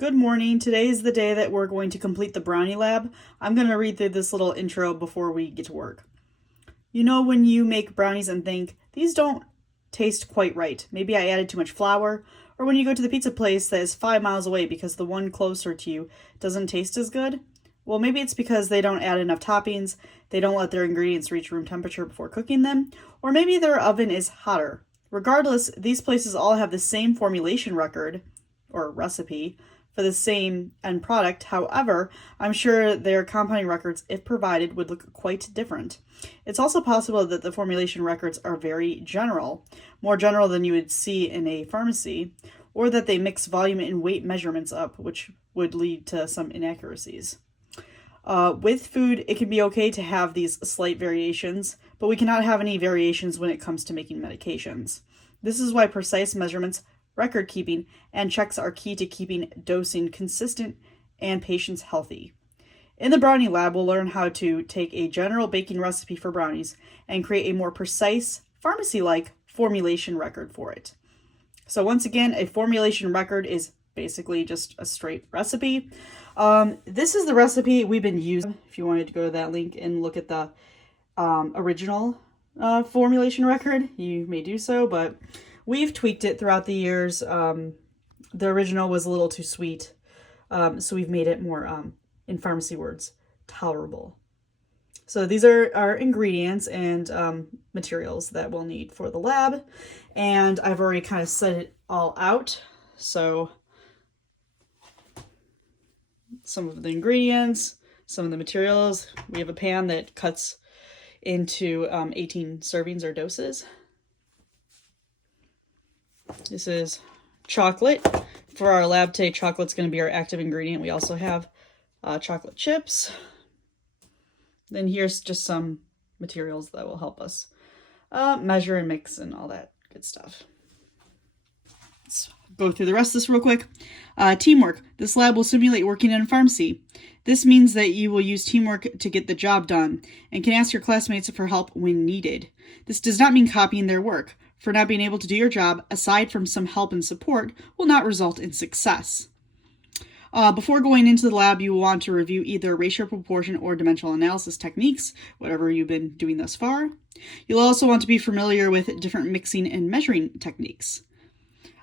Good morning. Today is the day that we're going to complete the Brownie lab. I'm going to read through this little intro before we get to work. You know when you make brownies and think, these don't taste quite right. Maybe I added too much flour. Or when you go to the pizza place that is 5 miles away because the one closer to you doesn't taste as good? Well, maybe it's because they don't add enough toppings, they don't let their ingredients reach room temperature before cooking them, or maybe their oven is hotter. Regardless, these places all have the same formulation record, or recipe, for the same end product. However, I'm sure their compounding records, if provided, would look quite different. It's also possible that the formulation records are very general, more general than you would see in a pharmacy, or that they mix volume and weight measurements up, which would lead to some inaccuracies. With food, it can be okay to have these slight variations, but we cannot have any variations when it comes to making medications. This is why precise measurements, record keeping, and checks are key to keeping dosing consistent and patients healthy. In the Brownie lab, we'll learn how to take a general baking recipe for brownies and create a more precise, pharmacy-like formulation record for it. So once again, a formulation record is basically just a straight recipe. This is the recipe we've been using. If you wanted to go to that link and look at the original formulation record, you may do so, but we've tweaked it throughout the years. The original was a little too sweet, so we've made it more, in pharmacy words, tolerable. So these are our ingredients and materials that we'll need for the lab, and I've already kind of set it all out. So some of the ingredients, some of the materials. We have a pan that cuts into 18 servings or doses. This is chocolate. For our lab today, chocolate's going to be our active ingredient. We also have chocolate chips. Then here's just some materials that will help us measure and mix and all that good stuff. Let's go through the rest of this real quick. Teamwork. This lab will simulate working in a pharmacy. This means that you will use teamwork to get the job done and can ask your classmates for help when needed. This does not mean copying their work. For not being able to do your job, aside from some help and support, will not result in success. Before going into the lab, you will want to review either ratio proportion or dimensional analysis techniques, whatever you've been doing thus far. You'll also want to be familiar with different mixing and measuring techniques.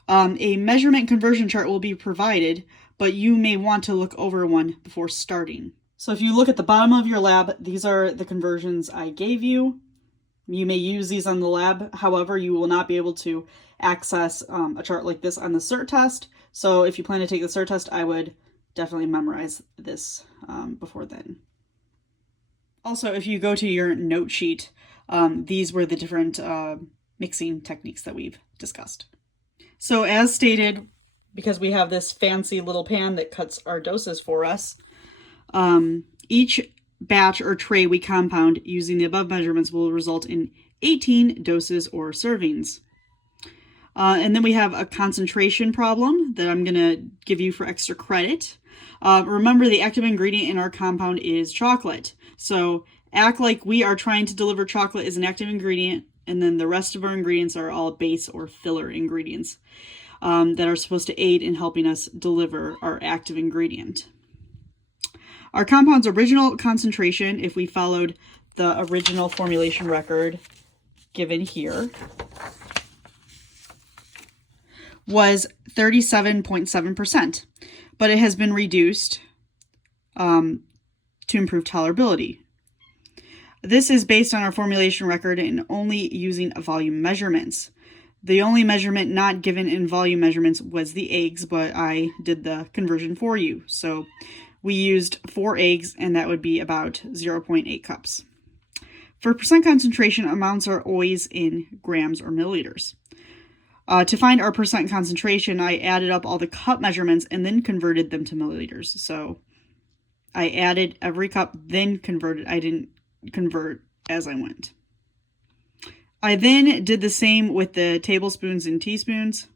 A measurement conversion chart will be provided, but you may want to look over one before starting. So if you look at the bottom of your lab, these are the conversions I gave you. You may use these on the lab. However, you will not be able to access a chart like this on the CERT test. So if you plan to take the CERT test, I would definitely memorize this before then. Also, if you go to your note sheet, these were the different mixing techniques that we've discussed. So as stated, because we have this fancy little pan that cuts our doses for us, each batch or tray we compound using the above measurements will result in 18 doses or servings. And then we have a concentration problem that I'm going to give you for extra credit. Remember, the active ingredient in our compound is chocolate. So act like we are trying to deliver chocolate as an active ingredient, and then the rest of our ingredients are all base or filler ingredients that are supposed to aid in helping us deliver our active ingredient. Our compound's original concentration, if we followed the original formulation record given here, was 37.7%, but it has been reduced to improve tolerability. This is based on our formulation record and only using volume measurements. The only measurement not given in volume measurements was the eggs, but I did the conversion for you. So we used 4 eggs, and that would be about 0.8 cups. For percent concentration, amounts are always in grams or milliliters. To find our percent concentration, I added up all the cup measurements and then converted them to milliliters. So I added every cup, then converted. I didn't convert as I went. I then did the same with the tablespoons and teaspoons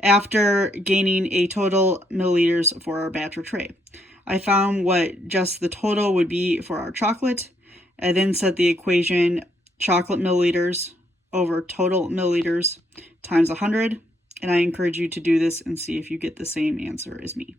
after gaining a total milliliters for our batch or tray. I found what just the total would be for our chocolate. I then set the equation chocolate milliliters over total milliliters times 100, and I encourage you to do this and see if you get the same answer as me.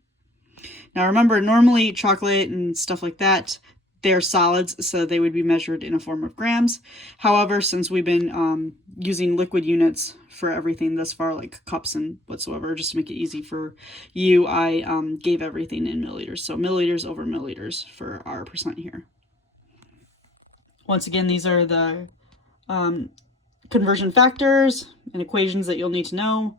Now remember, normally chocolate and stuff like that, they're solids, so they would be measured in a form of grams. However, since we've been using liquid units for everything thus far, like cups and whatsoever, just to make it easy for you, I gave everything in milliliters. So milliliters over milliliters for our percent here. Once again, these are the conversion factors and equations that you'll need to know.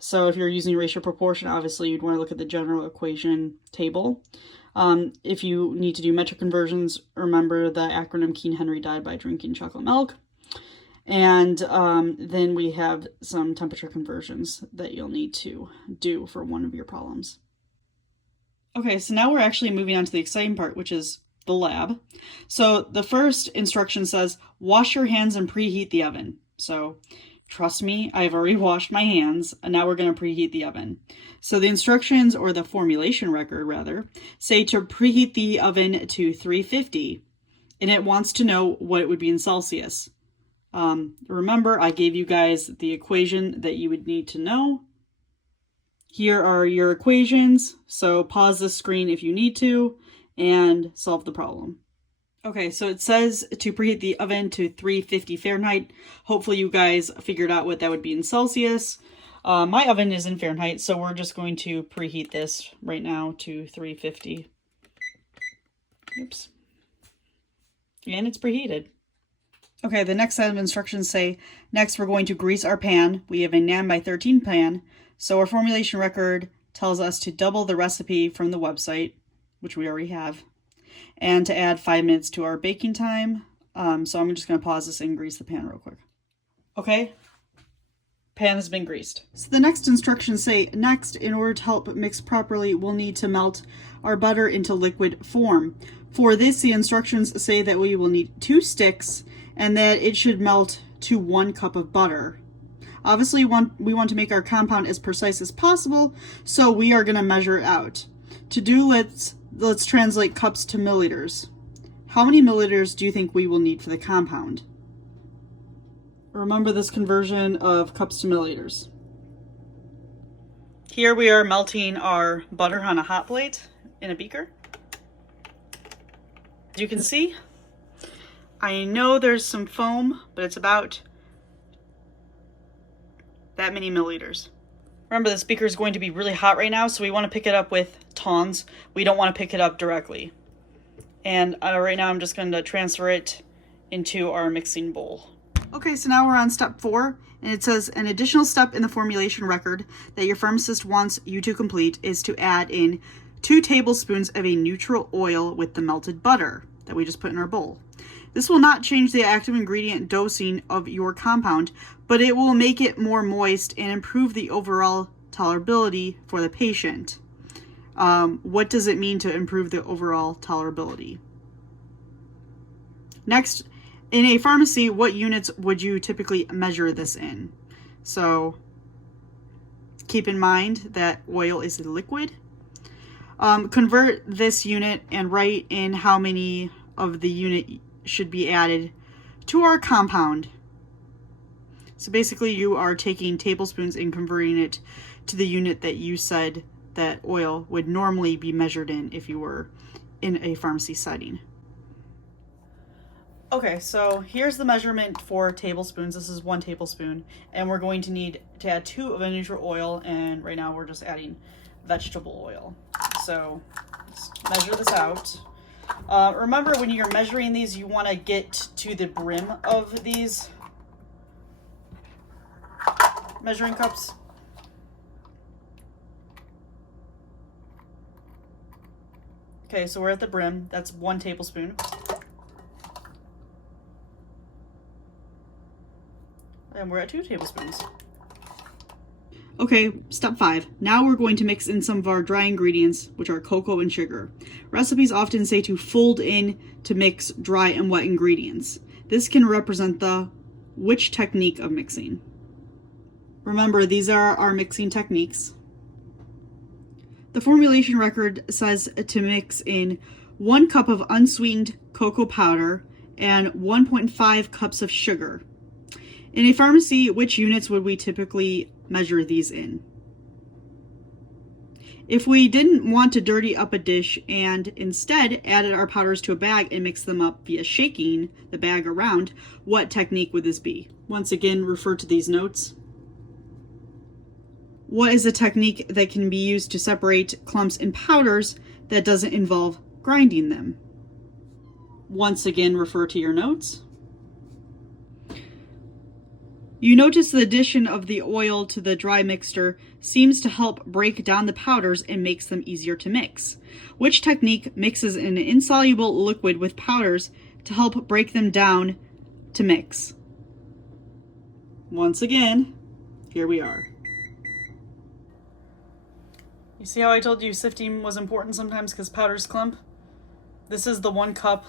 So if you're using ratio proportion, obviously you'd want to look at the general equation table. If you need to do metric conversions, remember the acronym King Henry died by drinking chocolate milk. And then we have some temperature conversions that you'll need to do for one of your problems. Okay, so now we're actually moving on to the exciting part, which is the lab. So the first instruction says, wash your hands and preheat the oven. So trust me, I've already washed my hands, and now we're going to preheat the oven. So the instructions, or the formulation record rather, say to preheat the oven to 350, and it wants to know what it would be in Celsius. Remember, I gave you guys the equation that you would need to know. Here are your equations, so pause the screen if you need to, and solve the problem. Okay, so it says to preheat the oven to 350 Fahrenheit. Hopefully you guys figured out what that would be in Celsius. My oven is in Fahrenheit, so we're just going to preheat this right now to 350. Oops. And it's preheated. Okay, the next set of instructions say, next we're going to grease our pan. We have a 9 by 13 pan, so our formulation record tells us to double the recipe from the website, which we already have, and to add 5 minutes to our baking time. So I'm just going to pause this and grease the pan real quick. Okay, pan has been greased. So the next instructions say, next, in order to help mix properly, we'll need to melt our butter into liquid form. For this, the instructions say that we will need 2 sticks and that it should melt to 1 cup of butter. Obviously, we want to make our compound as precise as possible, so we are going to measure it out. To do, let's translate cups to milliliters. How many milliliters do you think we will need for the compound? Remember this conversion of cups to milliliters. Here we are melting our butter on a hot plate in a beaker. As you can see, I know there's some foam, but it's about that many milliliters. Remember, this beaker is going to be really hot right now, so we want to pick it up with tongs. We don't want to pick it up directly. And right now I'm just going to transfer it into our mixing bowl. Okay, so now we're on step 4, and it says an additional step in the formulation record that your pharmacist wants you to complete is to add in 2 tablespoons of a neutral oil with the melted butter that we just put in our bowl. This will not change the active ingredient dosing of your compound, but it will make it more moist and improve the overall tolerability for the patient. What does it mean to improve the overall tolerability? Next, in a pharmacy, what units would you typically measure this in? So keep in mind that oil is a liquid. Convert this unit and write in how many of the unit should be added to our compound. So basically you are taking tablespoons and converting it to the unit that you said that oil would normally be measured in if you were in a pharmacy setting. Okay, so here's the measurement for tablespoons. This is 1 tablespoon, and we're going to need to add 2 of a neutral oil, and right now we're just adding vegetable oil. So let's measure this out. Remember, when you're measuring these, you want to get to the brim of these measuring cups. Okay, so we're at the brim. That's 1 tablespoon. And we're at 2 tablespoons. Okay, step 5. Now we're going to mix in some of our dry ingredients, which are cocoa and sugar. Recipes often say to fold in to mix dry and wet ingredients. This can represent the which technique of mixing? Remember, these are our mixing techniques. The formulation record says to mix in 1 cup of unsweetened cocoa powder and 1.5 cups of sugar. In a pharmacy, which units would we typically measure these in? If we didn't want to dirty up a dish and instead added our powders to a bag and mixed them up via shaking the bag around, what technique would this be? Once again, refer to these notes. What is a technique that can be used to separate clumps and powders that doesn't involve grinding them? Once again, refer to your notes. You notice the addition of the oil to the dry mixture seems to help break down the powders and makes them easier to mix. Which technique mixes an insoluble liquid with powders to help break them down to mix? Once again, here we are. You see how I told you sifting was important sometimes because powders clump? This is the 1 cup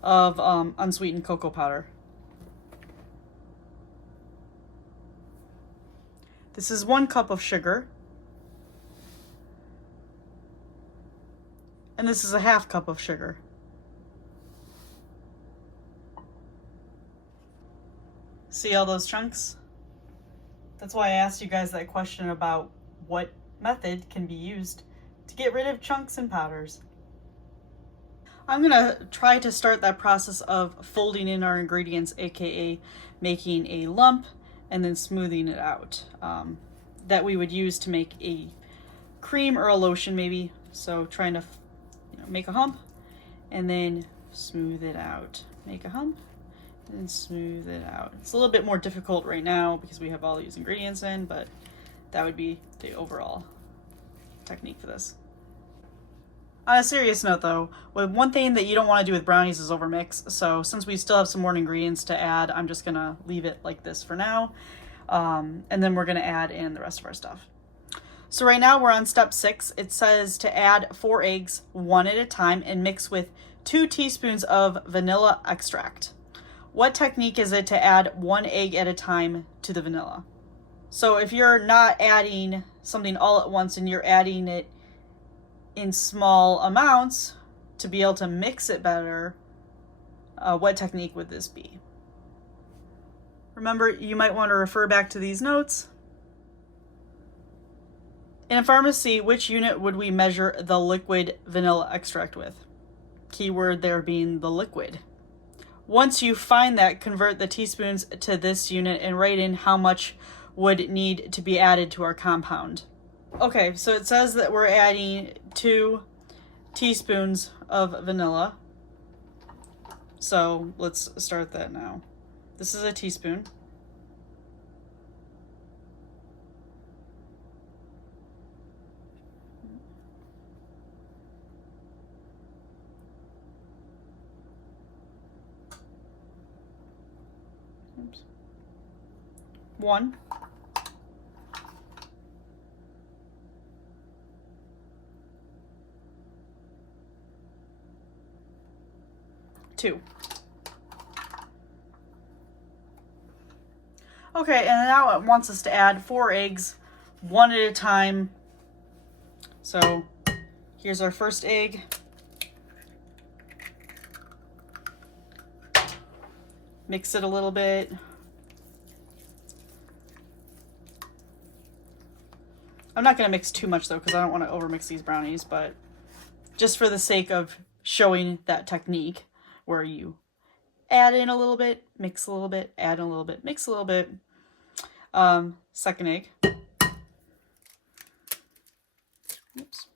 of unsweetened cocoa powder. This is 1 cup of sugar. And this is a 1/2 cup of sugar. See all those chunks? That's why I asked you guys that question about what method can be used to get rid of chunks and powders. I'm gonna try to start that process of folding in our ingredients, aka making a lump and then smoothing it out, that we would use to make a cream or a lotion maybe. So trying to make a hump and then smooth it out. Make a hump and smooth it out. It's a little bit more difficult right now because we have all these ingredients in, but that would be the overall technique for this. On a serious note though, one thing that you don't want to do with brownies is overmix. So since we still have some more ingredients to add, I'm just gonna leave it like this for now. And then we're gonna add in the rest of our stuff. So right now we're on step 6. It says to add 4 eggs, 1 at a time, and mix with 2 teaspoons of vanilla extract. What technique is it to add 1 egg at a time to the vanilla? So if you're not adding something all at once and you're adding it in small amounts to be able to mix it better, what technique would this be? Remember, you might want to refer back to these notes. In a pharmacy, which unit would we measure the liquid vanilla extract with? Keyword there being the liquid. Once you find that, convert the teaspoons to this unit and write in how much would need to be added to our compound. Okay, so it says that we're adding 2 teaspoons of vanilla. So let's start that now. This is a teaspoon. Oops. 1. 2. Okay, and now it wants us to add 4 eggs, 1 at a time. So here's our first egg. Mix it a little bit. I'm not going to mix too much though because I don't want to overmix these brownies, but just for the sake of showing that technique where you add in a little bit, mix a little bit, add in a little bit, mix a little bit. Second egg. Oops.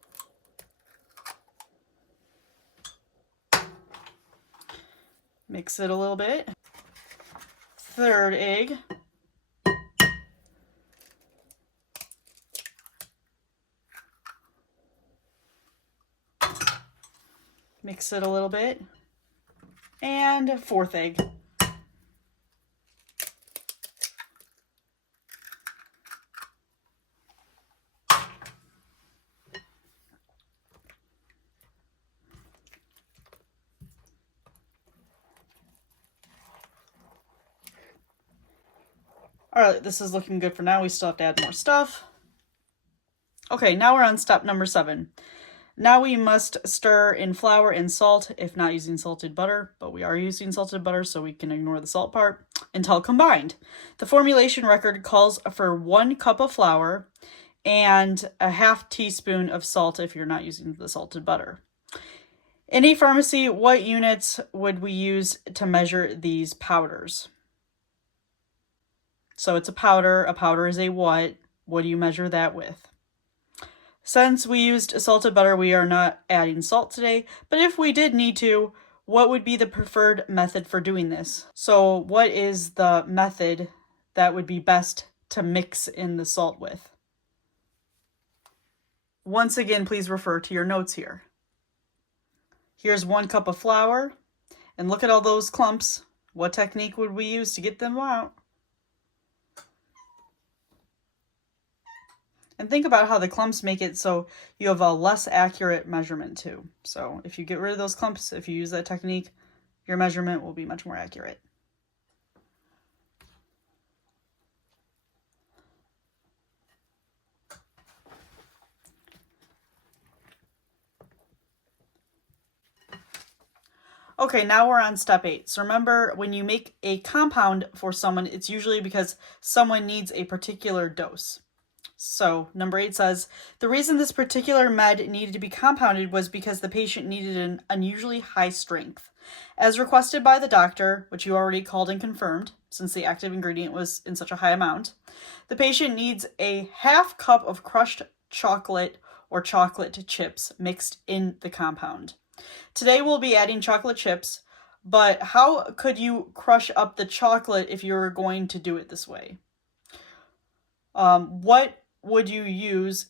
Mix it a little bit. Third egg. Mix it a little bit. And fourth egg. All right, this is looking good for now. We still have to add more stuff. Okay, now we're on step number 7. Now we must stir in flour and salt, if not using salted butter, but we are using salted butter, so we can ignore the salt part, until combined. The formulation record calls for 1 cup of flour and a half teaspoon of salt if you're not using the salted butter. In a pharmacy, what units would we use to measure these powders? So it's a powder. A powder is a what? What do you measure that with? Since we used salted butter, we are not adding salt today, but if we did need to, what would be the preferred method for doing this? So what is the method that would be best to mix in the salt with? Once again, please refer to your notes here. Here's 1 cup of flour, and look at all those clumps. What technique would we use to get them out? And think about how the clumps make it so you have a less accurate measurement too. So if you get rid of those clumps, if you use that technique, your measurement will be much more accurate. Okay, now we're on step 8. So remember, when you make a compound for someone, it's usually because someone needs a particular dose. So number 8 says, the reason this particular med needed to be compounded was because the patient needed an unusually high strength. As requested by the doctor, which you already called and confirmed, since the active ingredient was in such a high amount, the patient needs a half cup of crushed chocolate or chocolate chips mixed in the compound. Today we'll be adding chocolate chips, but how could you crush up the chocolate if you were going to do it this way? What would you use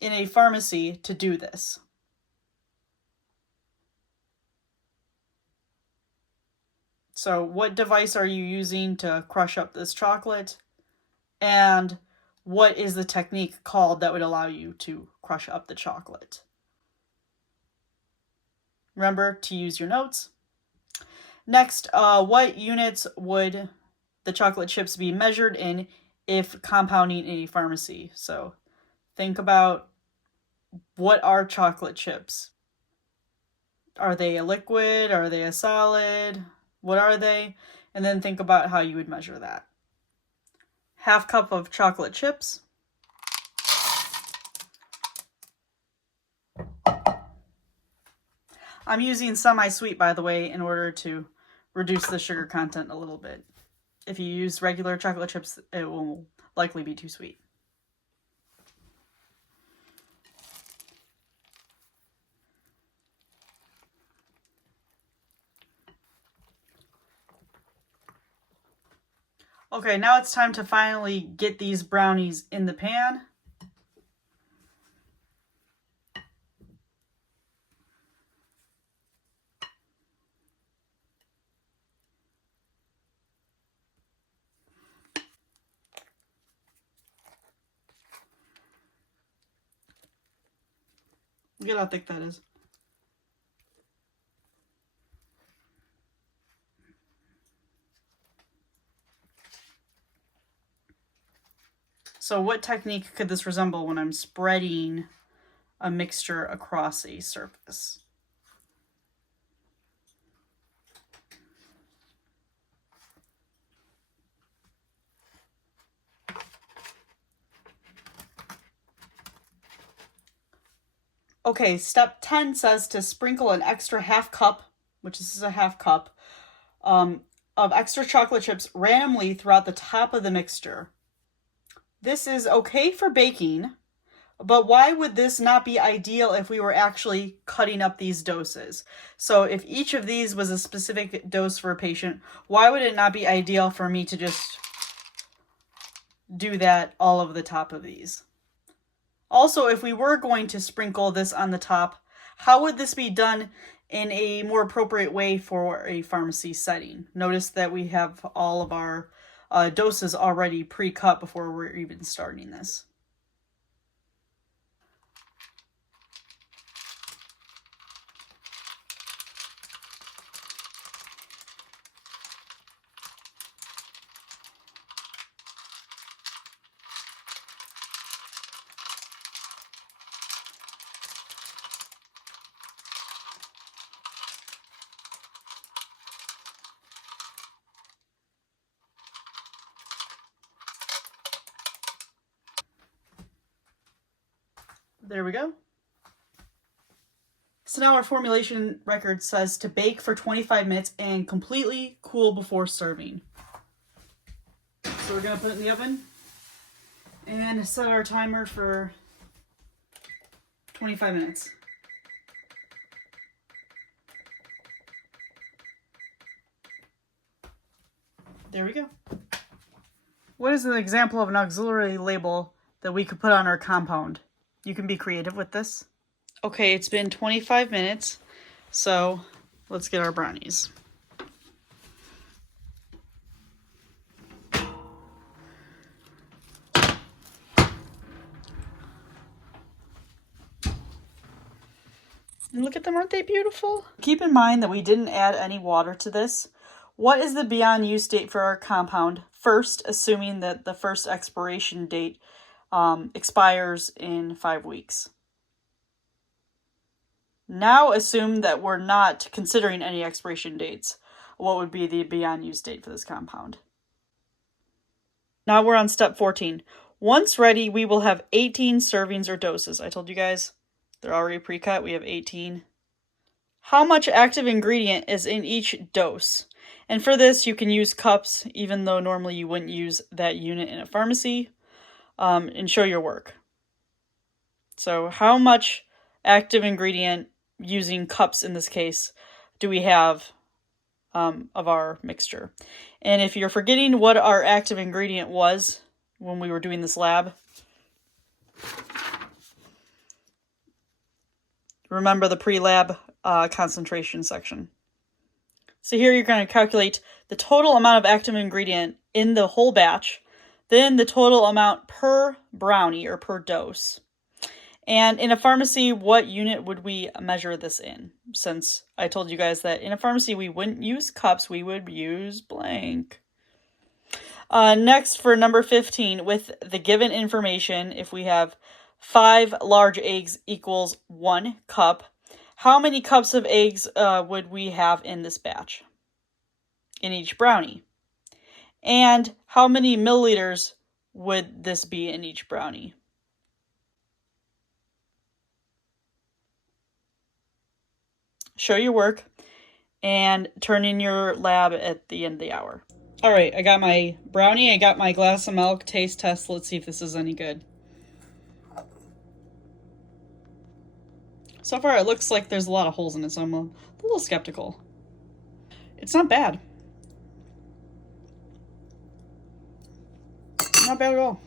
in a pharmacy to do this? So what device are you using to crush up this chocolate? And what is the technique called that would allow you to crush up the chocolate? Remember to use your notes. Next, what units would the chocolate chips be measured in if compounding in a pharmacy? So think about, what are chocolate chips? Are they a liquid? Are they a solid? What are they? And then think about how you would measure that. Half cup of chocolate chips. I'm using semi-sweet, by the way, in order to reduce the sugar content a little bit. If you use regular chocolate chips, it will likely be too sweet. Okay, now it's time to finally get these brownies in the pan. Look at how thick that is. So what technique could this resemble when I'm spreading a mixture across a surface? Okay, step 10 says to sprinkle an extra half cup, which this is a half cup, of extra chocolate chips randomly throughout the top of the mixture. This is okay for baking, but why would this not be ideal if we were actually cutting up these doses? So if each of these was a specific dose for a patient, why would it not be ideal for me to just do that all over the top of these? Also, if we were going to sprinkle this on the top, how would this be done in a more appropriate way for a pharmacy setting? Notice that we have all of our doses already pre-cut before we're even starting this. There we go. So now our formulation record says to bake for 25 minutes and completely cool before serving. So we're going to put it in the oven and set our timer for 25 minutes. There we go. What is an example of an auxiliary label that we could put on our compound? You can be creative with this. Okay, it's been 25 minutes, so let's get our brownies. And look at them, aren't they beautiful? Keep in mind that we didn't add any water to this. What is the beyond use date for our compound? First, assuming that the first expiration date expires in 5 weeks. Now assume that we're not considering any expiration dates. What would be the beyond use date for this compound? Now we're on step 14. Once ready, we will have 18 servings or doses. I told you guys, they're already pre-cut. We have 18. How much active ingredient is in each dose? And for this, you can use cups, even though normally you wouldn't use that unit in a pharmacy, and show your work. So how much active ingredient, using cups in this case, do we have of our mixture? And if you're forgetting what our active ingredient was when we were doing this lab, remember the pre-lab concentration section. So here you're going to calculate the total amount of active ingredient in the whole batch, then the total amount per brownie or per dose. And in a pharmacy, what unit would we measure this in? Since I told you guys that in a pharmacy we wouldn't use cups, we would use blank. Next, for number 15, with the given information, if we have 5 large eggs equals 1 cup, how many cups of eggs would we have in this batch? In each brownie? And how many milliliters would this be in each brownie? Show your work and turn in your lab at the end of the hour. All right, I got my brownie, I got my glass of milk, taste test. Let's see if this is any good. So far, it looks like there's a lot of holes in it, so I'm a little skeptical. It's not bad. Not bad at all.